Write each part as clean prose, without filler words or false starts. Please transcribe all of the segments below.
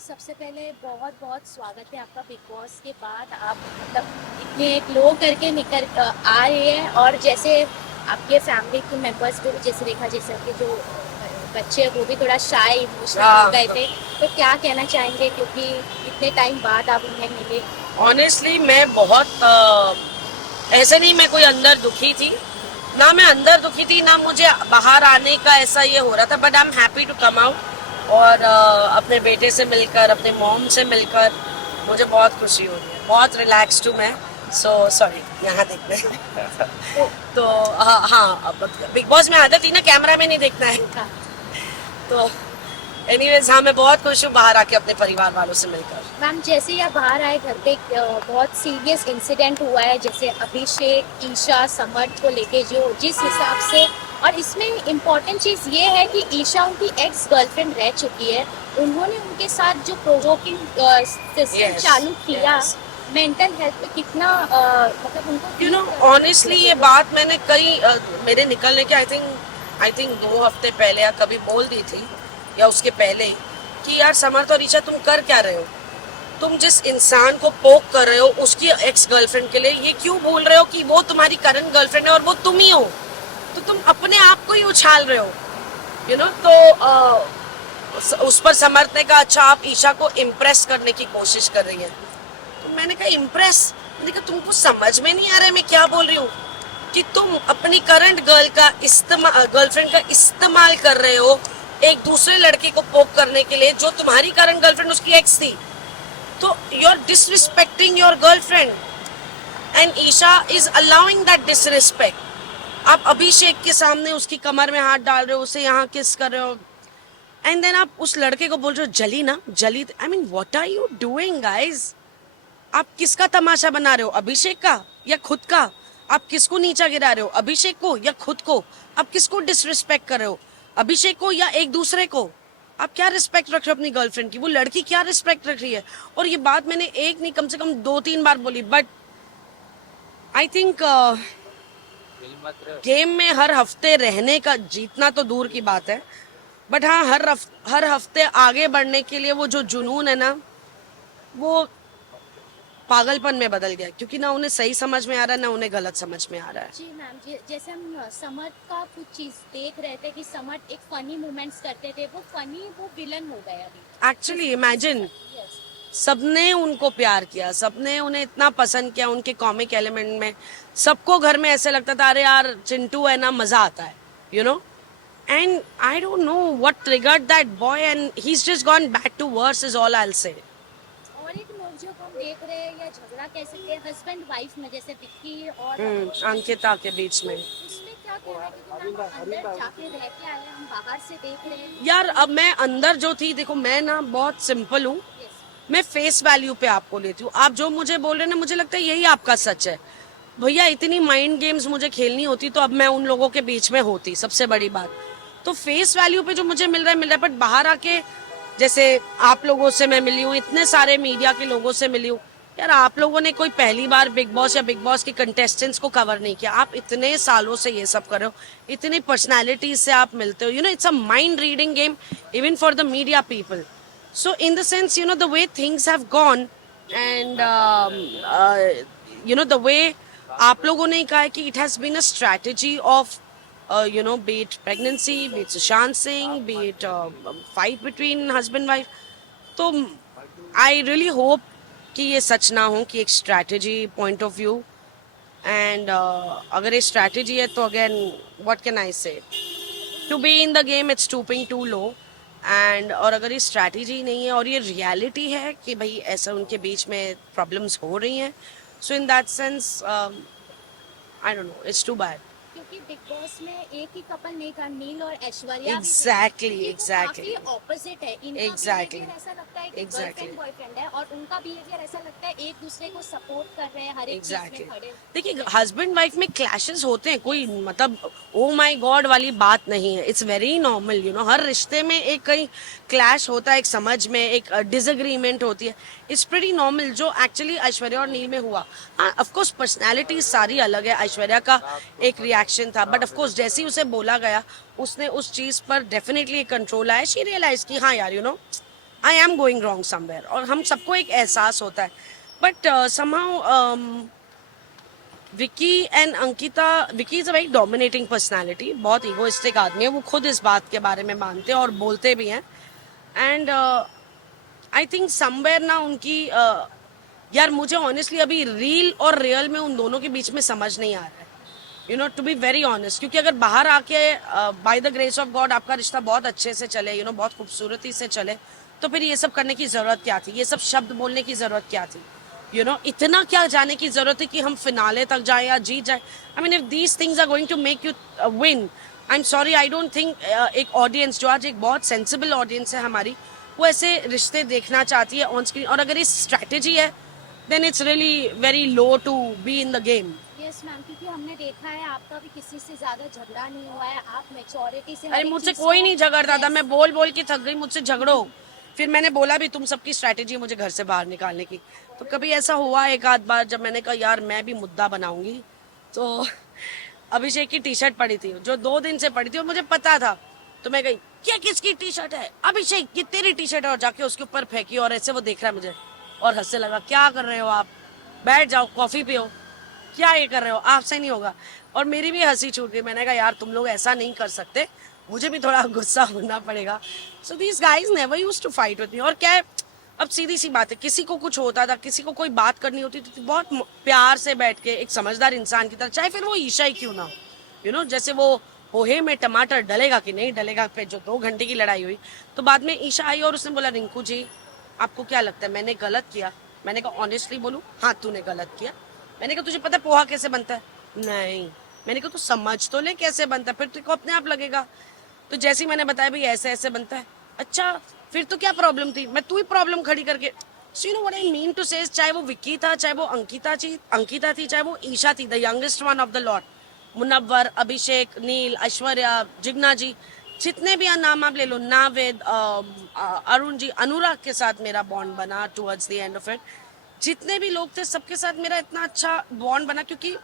सबसे पहले बहुत बहुत स्वागत है आपका बिग बॉस के बाद। आप मतलब इतने ग्लो करके निकल आ रहे हैं, और जैसे आपके फैमिली के मेंबर्स भी, जैसे देखा जैसे कि जो बच्चे हैं वो भी थोड़ा शाय इमोशनल हो गए हाँ, थे। तो क्या कहना चाहेंगे, क्योंकि इतने टाइम बाद आप उन्हें मिले। ऑनेस्टली मैं बहुत ऐसे नहीं मैं कोई अंदर दुखी थी ना, मैं अंदर दुखी थी ना, मुझे बाहर आने का ऐसा ये हो रहा था, but I am happy to come out और अपने बेटे से मिलकर, अपने मॉम से मिलकर मुझे बहुत खुशी हो रही है, बहुत रिलैक्स हूँ मैं। सो सॉरी, यहाँ देखते हैं। तो तो हाँ हाँ, बिग बॉस में आदत थी ना, कैमरा में नहीं देखना है। देखा तो एनीवेज, हाँ मैं बहुत खुश हूँ बाहर आके अपने परिवार वालों से मिलकर। मैम, जैसे ही आप बाहर आए घर पे, बहुत सीरियस इंसिडेंट हुआ है, जैसे अभिषेक, ईशा, समर्थ को लेके जो जिस हिसाब से। और इसमें इम्पोर्टेंट चीज़ ये है कि ईशा उनकी एक्स गर्लफ्रेंड रह चुकी है। उन्होंने उनके साथ जो प्रोवोकिंग सिस्टम यस, चालू किया, यस। मेंटल हेल्थ पे कितना मतलब उनको यू नो, वीक कर ऑनेस्टली ये लगेगा। बात मैंने कई मेरे निकलने के आई थिंक 2 हफ्ते पहले या कभी बोल दी थी, या उसके पहले ही, कि यार समर्थ और ईशा तुम कर क्या रहे हो। तुम जिस इंसान को पोक कर रहे हो उसकी एक्स गर्लफ्रेंड के लिए, ये क्यों भूल रहे हो कि वो तुम्हारी करंट गर्लफ्रेंड है और वो तुम ही हो। तो तुम अपने आप को ही उछाल रहे हो। यू नो, तो उस पर समर्थ ने कहा, अच्छा आप ईशा को इम्प्रेस करने की कोशिश कर रही है। तो मैंने कहा इम्प्रेस, मैंने कहा तुमको समझ में नहीं आ रहा है मैं क्या बोल रही हूँ, कि तुम अपनी करंट गर्लफ्रेंड का इस्तेमाल कर रहे हो एक दूसरे लड़के को पोक करने के लिए, जो तुम्हारी करंट गर्लफ्रेंड उसकी एक्स थी। तो you are disrespecting your girlfriend and Isha is allowing that disrespect. आप अभिषेक के सामने उसकी कमर में हाथ डाल रहे हो, उसे यहाँ किस कर रहे हो, एंड देन आप उस लड़के को बोल रहे हो जली ना जली। I mean what are you doing guys. आप किसका तमाशा बना रहे हो, अभिषेक का या खुद का। आप किसको नीचा गिरा रहे हो, अभिषेक को या खुद को। आप किसको डिसरिस्पेक्ट कर रहे हो, अभिषेक को या एक दूसरे को। आप क्या रिस्पेक्ट रख रहे हो अपनी गर्लफ्रेंड की, वो लड़की क्या रिस्पेक्ट रख रही है। और ये बात मैंने एक नहीं, कम से कम 2-3 बार बोली, बट आई थिंक गेम में हर हफ्ते रहने का, जीतना तो दूर की बात है, बट हाँ हर हफ्ते आगे बढ़ने के लिए वो जो जुनून है ना, वो पागलपन में बदल गया, क्योंकि ना उन्हें सही समझ में आ रहा है ना उन्हें गलत समझ में आ रहा है। जी मैम, जैसे हम समर्थ का कुछ चीज़ देख रहे थे कि समर्थ एक फनी मोमेंट्स करते थे, वो फनी वो विलन हो गए अभी। Actually imagine, yes. सबने उनको प्यार किया, सबने उन्हें इतना पसंद किया उनके कॉमिक एलिमेंट में। सबको घर में ऐसे लगता था अरे यार चिंटू है ना, मजा आता है, you know. And I don't know what triggered that boy, and he is just gone back to worse is all I will say. और एक नोकझोंक हम देख रहे हैं, या झगड़ा कह सकते हैं, हस्बैंड वाइफ में, जैसे विक्की और अंकिता के बीच तो में। उसमें क्या कहना है, क्योंकि मैम अंदर जाके रह के आए हैं, हम बाहर से देख रहे हैं। यार अब मैं अंदर जो थी, देखो मैं ना बहुत सिंपल हूँ, यस। मैं फेस वैल्यू पे आपको लेती हूँ। आप जो मुझे बोल रहे हैं ना, मुझे लगता है यही आपका सच है। भैया इतनी माइंड गेम्स मुझे खेलनी होती तो अब मैं उन लोगों के बीच में होती, सबसे बड़ी बात। तो फेस वैल्यू पे जो मुझे मिल रहा है, बट बाहर आके जैसे आप लोगों से मैं मिली हूँ, इतने सारे मीडिया के लोगों से मिली हूँ। यार आप लोगों ने कोई पहली बार बिग बॉस या बिग बॉस के कंटेस्टेंट्स को कवर नहीं किया, आप इतने सालों से ये सब कर रहे हो, इतनी पर्सनैलिटीज से आप मिलते हो, you know it's a mind reading game even for the media people. So in the sense, you know, the way things have gone, and the way आप लोगों ने कहा है कि it has been a strategy of be it pregnancy, be it Sushant Singh, be it fight between husband wife. तो I really hope कि ये सच ना हो, कि एक strategy point of view, and अगर ये strategy है तो again what can I say, to be in the game it's stooping too low. And और अगर ये स्ट्रैटेजी नहीं है और ये रियलिटी है कि भाई ऐसा उनके बीच में प्रॉब्लम्स हो रही हैं, so in that sense I don't know, it's too bad. क्योंकि बिग बॉस में एक ही कपल नहीं था, नील और ऐश्वर्या भी थे। एग्जैक्टली, क्योंकि वो काफी एग्जैक्टली, ऑपोजिट है, इनका एग्जैक्टली, बिहेवियर ऐसा लगता है कि एग्जैक्टली, गर्लफ्रेंड बॉयफ्रेंड है, और उनका बिहेवियर ऐसा लगता है एक दूसरे को सपोर्ट कर रहे हैं, हर एक चीज में एग्जैक्टली। खड़े। देखिए यस। हस्बैंड वाइफ में क्लैशेस होते हैं, कोई मतलब ओ माय गॉड वाली बात नहीं है, it's very normal, you know. हर रिश्ते में एक कहीं क्लैश होता है, एक समझ में एक डिसएग्रीमेंट होती है, इट्स प्रीटी नॉर्मल, जो एक्चुअली ऐश्वर्या और नील में हुआ। हाँ ऑफ कोर्स पर्सनालिटी सारी अलग है, ऐश्वर्या का एक रिएक्शन था, बट ऑफ कोर्स जैसे ही उसे बोला गया उसने उस चीज पर डेफिनेटली कंट्रोल आया, शी रियलाइज कि हाँ यार, you know, I am going wrong somewhere, और हम सबको एक एहसास होता है. But somehow Vicky and Ankita, Vicky is a very dominating personality, बहुत इगोइस्टिक आदमी है, वो खुद इस बात के बारे में मानते हैं और बोलते भी हैं. एंड आई थिंक समवेयर ना उनकी यार मुझे ऑनेस्टली अभी रील और रियल में उन दोनों के बीच में समझ नहीं आ रहा है, you know, to be very honest. क्योंकि अगर बाहर आके by the grace of God आपका रिश्ता बहुत अच्छे से चले, यू नो, बहुत खूबसूरती से चले, तो फिर ये सब करने की जरूरत क्या थी, ये सब शब्द बोलने की जरूरत क्या थी, यू नो, इतना क्या जाने की जरूरत है कि हम फिनाले तक जाए या जीत जाए. I mean if these things are going to make you win, I am sorry, I don't think एक ऑडियंस जो आज एक बहुत सेंसिबल ऑडियंस है हमारी, वो ऐसे रिश्ते देखना चाहती है ऑन स्क्रीन. और अगर ये स्ट्रैटेजी है then it's really very low to be in the game. Yes ma'am, क्योंकि हमने देखा है आपका भी किसी से ज्यादा झगड़ा नहीं हुआ है, आप मेच्योरिटी से अरे मुझसे कोई नहीं झगड़ता था, मैं बोल बोल के थक गई, मुझसे झगड़ो. फिर मैंने बोला भी तुम सबकी स्ट्रैटेजी है मुझे घर से बाहर निकालने की. तो कभी ऐसा हुआ एक आध बार जब मैंने कहा यार मैं भी मुद्दा बनाऊंगी, तो अभिषेक की टी शर्ट पड़ी थी जो 2 दिन से पड़ी थी और मुझे पता था. तो मैं गई, क्या किसकी टी शर्ट है, अभिषेक ये तेरी टी शर्ट है, और जाके उसके ऊपर फेंकी. और ऐसे वो देख रहा है मुझे और हंसने लगा, क्या कर रहे हो आप, बैठ जाओ कॉफी पियो, क्या ये कर रहे हो, आपसे नहीं होगा. और मेरी भी हंसी छूट गई. मैंने कहा यार तुम लोग ऐसा नहीं कर सकते, मुझे भी थोड़ा गुस्सा होना पड़ेगा. So these guys never used to fight with me. और क्या है, अब सीधी सी बात है, किसी को कुछ होता था, किसी को कोई बात करनी होती थी, तो बहुत प्यार से बैठ के एक समझदार इंसान की तरह, चाहे फिर वो ईशा ही क्यों ना हो, यू नो, जैसे वो पोहे में टमाटर डलेगा कि नहीं डलेगा पे जो 2 घंटे की लड़ाई हुई, तो बाद में ईशा आई और उसने बोला रिंकू जी आपको क्या लगता है मैंने गलत किया. मैंने कहा ऑनेस्टली बोलूं, हाँ तूने गलत किया. मैंने कहा तुझे पता है पोहा कैसे बनता है, नहीं. मैंने कहा तू समझ तो ले कैसे बनता है, फिर तुझको अपने आप लगेगा. तो जैसे ही मैंने बताया भाई ऐसे ऐसे बनता है, अच्छा फिर तो क्या प्रॉब्लम थी, मैं तू ही प्रॉब्लम खड़ी करके. So you know what I mean to say, चाहे वो विक्की था, चाहे वो अंकिता थी, चाहे वो ईशा थी, the youngest one of the lot, Munawar, Abhishek, Neel, Aishwarya, Jigna ji, जितने भी नाम आप ले लो, नावेद, अरुण जी, अनुराग के साथ मेरा बॉन्ड बना towards the end of it. जितने भी लोग थे सबके साथ मेरा इतना अच्छा बॉन्ड बना, क्योंकि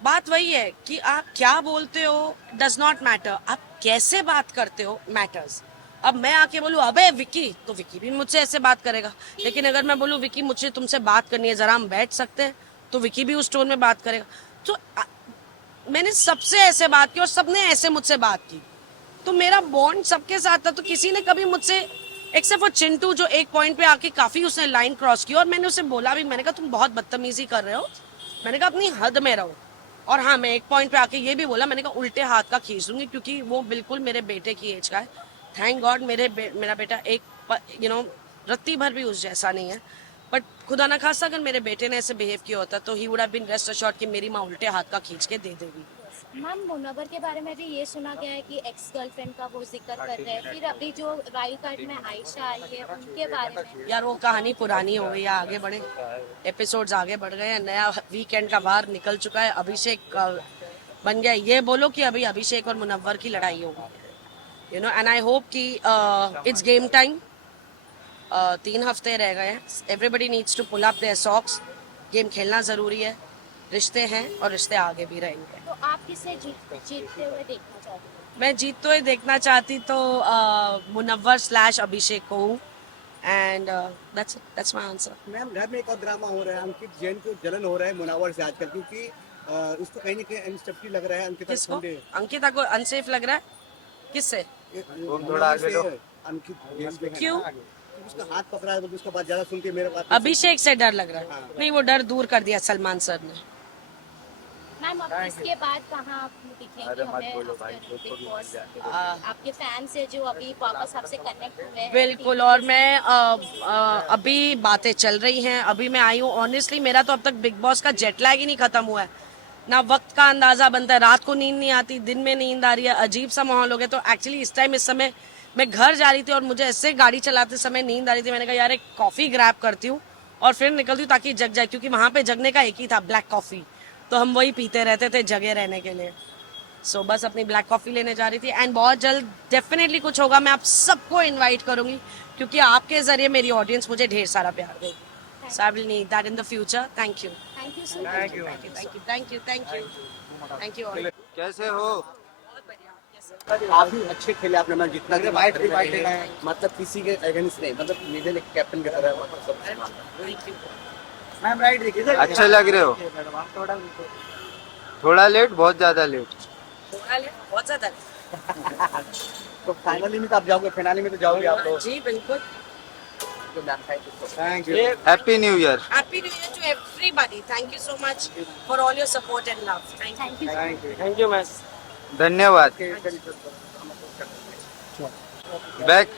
बात वही है कि आप क्या बोलते हो डज नॉट मैटर, आप कैसे बात करते हो मैटर्स. अब मैं आके बोलूँ अबे विकी, तो विकी भी मुझसे ऐसे बात करेगा. लेकिन अगर मैं बोलूँ विकी मुझे तुमसे बात करनी है, जरा हम बैठ सकते हैं, तो विकी भी उस टोन में बात करेगा. तो मैंने सबसे ऐसे बात की और सबने ऐसे मुझसे बात की, तो मेरा बॉन्ड सबके साथ था. तो किसी ने कभी मुझसे, एक्सेप्ट वो चिंटू जो एक पॉइंट पे आके काफी उसने लाइन क्रॉस की, और मैंने उसे बोला भी, मैंने कहा तुम बहुत बदतमीजी कर रहे हो, मैंने कहा अपनी हद में रहो. और हाँ मैं एक पॉइंट पे आके ये भी बोला, मैंने कहा उल्टे हाथ का खींच दूंगी, क्योंकि वो बिल्कुल मेरे बेटे की एज का है. थैंक गॉड मेरा बेटा एक यू नो रत्ती भर भी उस जैसा नहीं है. बट खुदा ना खासा अगर मेरे बेटे ने ऐसे बिहेव किया होता तो he would have been rest assured कि मेरी माँ उल्टे हाथ का खींच के दे देगी. मैम मुनव्वर के बारे में भी ये सुना गया है कि एक्स गर्लफ्रेंड का वो जिक्र कर रहे हैं, फिर अभी जो वाइल्ड कार्ड में आयशा आई है उनके बारे में. यार वो कहानी पुरानी हो गई है, आगे बढ़े, एपिसोड्स आगे बढ़ गए हैं, नया वीकेंड का बार निकल चुका है. अभिषेक बन गया, ये बोलो कि अभी अभिषेक और मुनव्वर की लड़ाई होगी, you know. And I hope कि इट्स गेम टाइम. 3 हफ्ते रह गए हैं, everybody needs to pull up their socks. Game खेलना जरूरी है, रिश्ते हैं और रिश्ते आगे भी रहेंगे. तो आप किसे जीतते हुए देखना चाहते हैं? मैं जीतते हुए देखना चाहती तो मुनव्वर / अभिषेक को हूँ. And that's my answer. Ma'am घर में एक और ड्रामा हो रहा है, अंकित जैन को जलन हो रहा है मुनावर से आजकल, क्योंकि उसको कहीं ना कहीं अनसेफ्टी लग रहा है. अंकिता किसको? संडे अंकिता को अनसेफ लग रहा है, किससे? थोड़ा आगे लो. अंकित जैन जो है ना, क्यों? क्योंकि उसका हाथ पकड़ा है, तो उसका बात ज्यादा सुन के मेरे बात अभिषेक से डर लग रहा है. हाँ. नहीं, वो डर दूर कर दिया सलमान सर ने. मैम अब इसके बाद कहाँ आप दिखेंगे हमें आफ्टर बिग बॉस? आपके फैंस है जो अभी वापस आपसे कनेक्ट हुए हैं. बिल्कुल. और मैं अभी बातें चल रही हैं, अभी मैं आई हूँ. ऑनेस्टली मेरा तो अब तक बिग बॉस का जेट लैग ही नहीं खत्म हुआ है. ना वक्त का अंदाजा बनता है, रात को नींद नहीं आती, दिन में नींद आ रही है, अजीब सा माहौल हो गया. तो एक्चुअली इस समय मैं घर जा रही थी और मुझे ऐसे गाड़ी चलाते समय नींद आ रही थी. मैंने कहा यार एक कॉफी ग्रैब करती हूँ और फिर निकलती हूँ ताकि जग जाए, क्योंकि वहां पे जगने का एक ही था, ब्लैक कॉफी. तो हम वही पीते रहते थे जगे रहने के लिए. सो बस अपनी ब्लैक कॉफी लेने जा रही थी. एंड बहुत जल्द डेफिनेटली कुछ होगा, मैं आप सबको इनवाइट करूंगी, क्योंकि आपके जरिए मेरी ऑडियंस मुझे ढेर सारा प्यार देगी. So I will need that in the future. Thank you. Thank you so much. Thank you. Thank you. Thank you. Thank you. कैसे हो? बहुत बढ़िया. काफी अच्छे खेले आपने, मैं जितना भी बात कर रहे हैं, मतलब किसी के अगेंस्ट नहीं, मतलब मिडिल एक कैप्टन की तरह मतलब सब। मैम राइट देखिए, अच्छे लग रहे हो। थोड़ा लेट, बहुत ज्यादा लेट। थोड़ा ले बहुत ज्यादा तो फाइनली में तो आप जाओगे, फिनाली में तो जाओगे आप लोग। जी बिल्कुल thank you. Happy new year. Happy new year to everybody thank you so much for all your support and love thank you thank you. धन्यवाद। Okay, back.